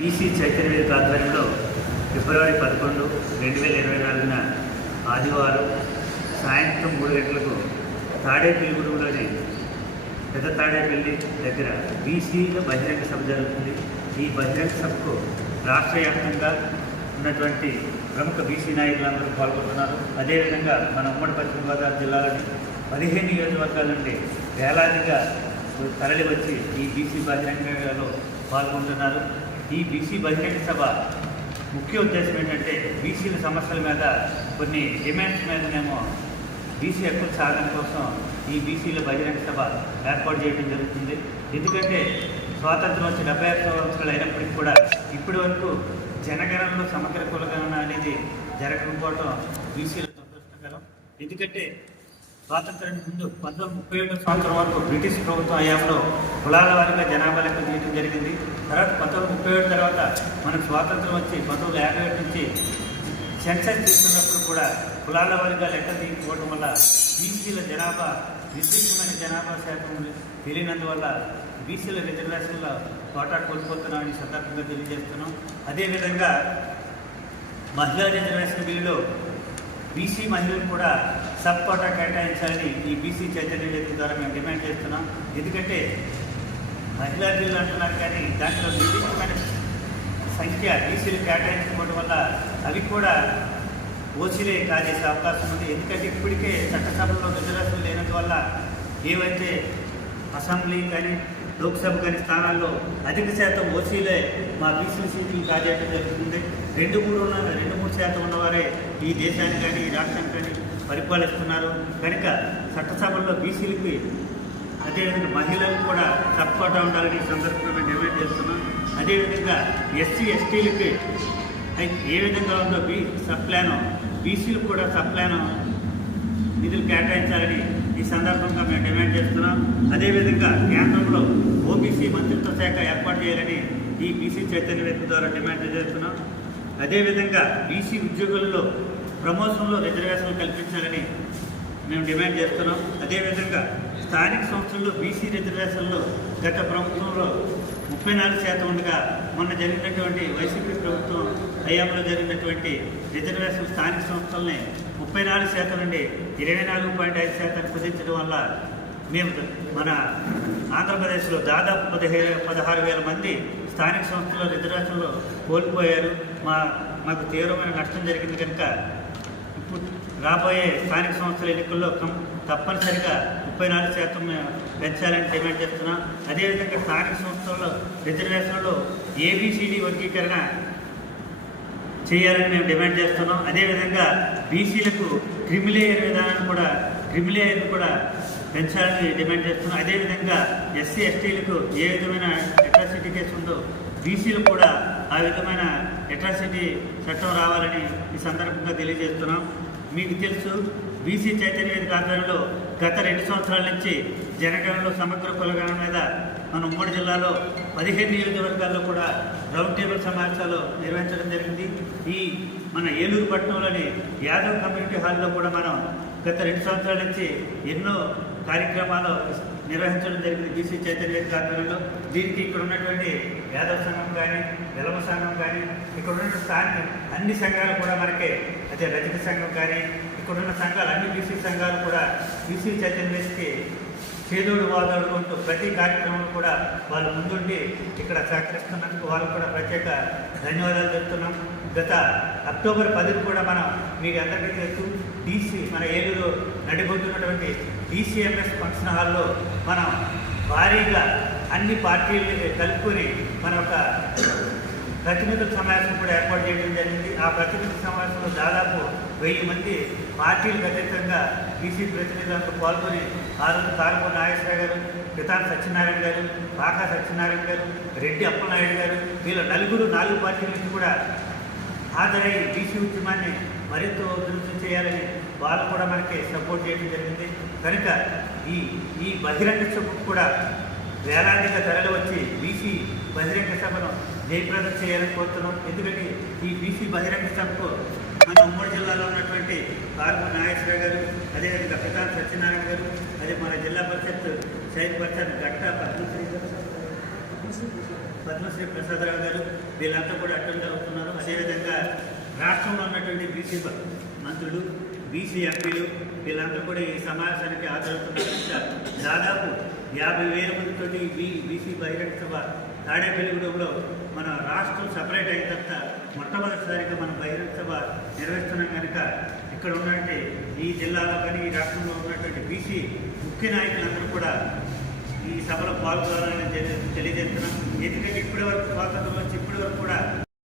BC Chaitanya ఆధ్వర్యంలో ఫిబ్రవరి 11, 2024 ఆదివారం సాయంత్రం 3 గంటలకు తాడేపల్లిగూడెంలోని పెద్ద తాడేపల్లి దగ్గర బీసీల బహిరంగ సభ జరుగుతుంది. ఈ బహిరంగ సభకు రాష్ట్ర వ్యాప్తంగా ఉన్నటువంటి ప్రముఖ బీసీ నాయకులందరూ పాల్గొంటున్నారు. అదేవిధంగా మన ఉమ్మడి పశ్చిమ గోదావరి జిల్లాలోని 15 నియోజకవర్గాల నుండి వేలాదిగా తరలి వచ్చి ఈ బీసీ బహిరంగలో పాల్గొంటున్నారు. ఈ బీసీ బహిరంగ సభ ముఖ్య ఉద్దేశం ఏంటంటే బీసీల సమస్యల మీద కొన్ని డిమాండ్స్ మీదనేమో బీసీ హక్కుల సాధన కోసం ఈ బీసీల బహిరంగ సభ ఏర్పాటు చేయడం జరుగుతుంది. ఎందుకంటే స్వాతంత్రం వచ్చి 75 సంవత్సరాలు అయినప్పటికీ కూడా ఇప్పటి వరకు జనగణనలో సమగ్ర కులగణన అనేది జరగకపోవడం బీసీల దురదృష్టకరం. ఎందుకంటే స్వాతంత్రానికి ముందు 1937 సంవత్సరం వరకు బ్రిటిష్ ప్రభుత్వం హయాంలో కులాల వారిగా జనాభా లెక్క తీయడం జరిగింది. తర్వాత 1937 తర్వాత మనకు స్వాతంత్రం వచ్చి 1951 నుంచి సెన్సస్ తీసుకున్నప్పుడు కూడా కులాల వారిగా లెక్క తీయకపోవడం వల్ల బీసీల జనాభా నిర్దిష్టమైన జనాభా శాతం తెలియనందువల్ల బీసీల రిజర్వేషన్ల కోటా కోల్పోతున్నామని సందర్భంగా తెలియజేస్తున్నాం. అదేవిధంగా మహిళా రిజర్వేషన్ బిల్లులో బీసీ మహిళలు కూడా సబ్ కోటా కేటాయించాలని ఈ బీసీ చైతన్య వేదిక ద్వారా మేము డిమాండ్ చేస్తున్నాం. ఎందుకంటే మహిళా బిల్లు అంటున్నారు కానీ దాంట్లో నిర్దిష్టమైన సంఖ్య బీసీలు కేటాయించుకోవడం వల్ల అవి కూడా ఓసీలే కాజేసే అవకాశం ఉంది. ఎందుకంటే ఇప్పటికే చట్టసభలో రిజర్వేషన్ లేనందువల్ల ఏవైతే అసెంబ్లీ కానీ లోక్సభ కానీ స్థానాల్లో అధిక శాతం ఓసీలే మా బీసీ సీట్లు కాజేయడం జరుగుతుంది. 2-3% ఉన్నవారే ఈ దేశాన్ని కానీ ఈ రాష్ట్రాన్ని కానీ పరిపాలిస్తున్నారు. కనుక చట్టసభల్లో బీసీలకి అదేవిధంగా మహిళలకు కూడా సపోర్ట్గా ఉండాలని సందర్భంగా డిమాండ్ చేస్తున్నాం. అదేవిధంగా ఎస్సీ ఎస్టీలకి ఏ విధంగా ఉందో సప్లాను బీసీలకు కూడా సప్లాను నిధులు కేటాయించాలని ఈ సందర్భంగా మేము డిమాండ్ చేస్తున్నాం. అదేవిధంగా కేంద్రంలో ఓబీసీ మంత్రిత్వ శాఖ ఏర్పాటు చేయాలని ఈ బీసీ చైతన్య వేదిక ద్వారా డిమాండ్ చేస్తున్నాం. అదేవిధంగా బీసీ ఉద్యోగులలో ప్రమోషన్లో రిజర్వేషన్లు కల్పించాలని మేము డిమాండ్ చేస్తున్నాం. అదేవిధంగా స్థానిక సంస్థల్లో బీసీ రిజర్వేషన్లు గత ప్రభుత్వంలో 34% ఉండగా మొన్న జరిగినటువంటి వైసీపీ ప్రభుత్వం హయాంలో జరిగినటువంటి రిజర్వేషన్ స్థానిక సంస్థలని 34% నుండి 24.5% కుదించడం వల్ల మేము మన ఆంధ్రప్రదేశ్లో దాదాపు 16,000 మంది స్థానిక సంస్థల రిజర్వేషన్లు కోల్పోయారు. మాకు తీవ్రమైన నష్టం జరిగింది. కనుక ఇప్పుడు రాబోయే స్థానిక సంస్థల ఎన్నికల్లో తప్పనిసరిగా 34% పెంచాలని డిమాండ్ చేస్తున్నాం. అదేవిధంగా స్థానిక సంస్థల్లో రిజర్వేషన్లో ఏబిసిడి వర్గీకరణ చేయాలని మేము డిమాండ్ చేస్తున్నాం. అదేవిధంగా బీసీలకు క్రిమిలేయర్ విధానాన్ని కూడా పెంచాలని డిమాండ్ చేస్తున్నాం. అదేవిధంగా ఎస్సీ ఎస్టీలకు ఏ విధమైన అట్రాసిటీ కేసు ఉందో బీసీలు కూడా ఆ విధమైన అట్రాసిటీ చట్టం రావాలని ఈ సందర్భంగా తెలియజేస్తున్నాం. మీకు తెలుసు, బీసీ చైతన్య వేదిక ఆధ్వర్యంలో గత 2 సంవత్సరాల నుంచి జనగణనలో సమగ్ర కులగణన మీద మన ఉమ్మడి జిల్లాలో 15 నియోజకవర్గాల్లో కూడా రౌండ్ టేబుల్ సమావేశాలు నిర్వహించడం జరిగింది. ఈ మన ఏలూరు పట్టణంలోని యాదవ్ కమ్యూనిటీ హాల్లో కూడా మనం గత 2 సంవత్సరాల నుంచి ఎన్నో కార్యక్రమాలు నిర్వహించడం జరిగింది బీసీ చైతన్య వేదిక ఆధ్వర్యంలో. దీనికి ఇక్కడ ఉన్నటువంటి యాదవ్ సంఘం కానీ వెలమ సంఘం కానీ ఇక్కడ ఉన్న స్థానిక అన్ని సంఘాలు కూడా మనకి అదే రజక సంఘం కానీ ఇక్కడున్న సంఘాలు అన్ని బీసీ సంఘాలు కూడా బీసీ చైతన్య వేదికకి చేదోడు వాదోడుకుంటూ ప్రతి కార్యక్రమం కూడా వాళ్ళు ముందుండి ఇక్కడ సహకరిస్తున్నందుకు వాళ్ళకు కూడా ప్రత్యేక ధన్యవాదాలు చెప్తున్నాం. గత అక్టోబర్ 10 కూడా మనం మీకు అందరికీ తెలుసు డీసీ మన ఏలూరు నడిపోతున్నటువంటి DCMS ఫంక్షన్ హాల్లో మనం భారీగా అన్ని పార్టీలు కలుపుకొని మన ఒక ప్రతినిధుల సమావేశం కూడా ఏర్పాటు చేయడం జరిగింది. ఆ ప్రతినిధుల సమావేశంలో దాదాపు 1000 మంది పార్టీలకు అతీతంగా బీసీ ప్రతినిధులతో పాల్గొని ఆ రోజు తారపూర్ నాగేశ్వరరావు గారు, పితాన్ సత్యనారాయణ గారు, పాకా సత్యనారాయణ గారు, రెడ్డి అప్పలనాయుడు గారు వీళ్ళ 4 పార్టీల నుంచి కూడా హాజరై బీసీ ఉద్యమాన్ని మరింత ఉధృతం చేయాలని వాళ్ళు కూడా మనకి సపోర్ట్ చేయడం జరిగింది. కనుక ఈ బహిరంగ సభకు కూడా వేలాదిగా తరలి వచ్చి బీసీ బహిరంగ సభను జయప్రదం చేయాలని కోరుతున్నాం. ఎందుకంటే ఈ బీసీ బహిరంగ సభకు మన ఉమ్మడి జిల్లాలో ఉన్నటువంటి తారపూర్ నాగేశ్వరరావు గారు, అదేవిధంగా పితాన్ సత్యనారాయణ గారు, అదే మన జిల్లా పరిషత్ చైర్పర్సన్ గట్టా పద్మశ్రీ పద్మశ్రీ ప్రసాదరావు గారు వీళ్ళంతా కూడా అటెండ్ అవుతున్నారు. అదేవిధంగా రాష్ట్రంలో ఉన్నటువంటి బీసీ మంత్రులు, బీసీ ఎంపీలు వీళ్ళంతా కూడా ఈ సమావేశానికి హాజరవుతున్నారు. దాదాపు 50,000 మందితో బీసీ బహిరంగ సభ తాడేపల్లిగూడెంలో మన రాష్ట్రం సపరేట్ అయిన తర్వాత మొట్టమొదటిసారిగా మనం బహిరంగ సభ నిర్వహిస్తున్నాం కనుక ఇక్కడ ఉన్నటువంటి ఈ జిల్లాలో కానీ ఈ రాష్ట్రంలో ఉన్నటువంటి బీసీ ముఖ్య నాయకులందరూ కూడా ఈ సభలో పాల్గొనాలని తెలియజేస్తున్నాం. ఎందుకంటే ఇప్పటి వరకు స్వాతంత్రం వచ్చి ఇప్పటి వరకు కూడా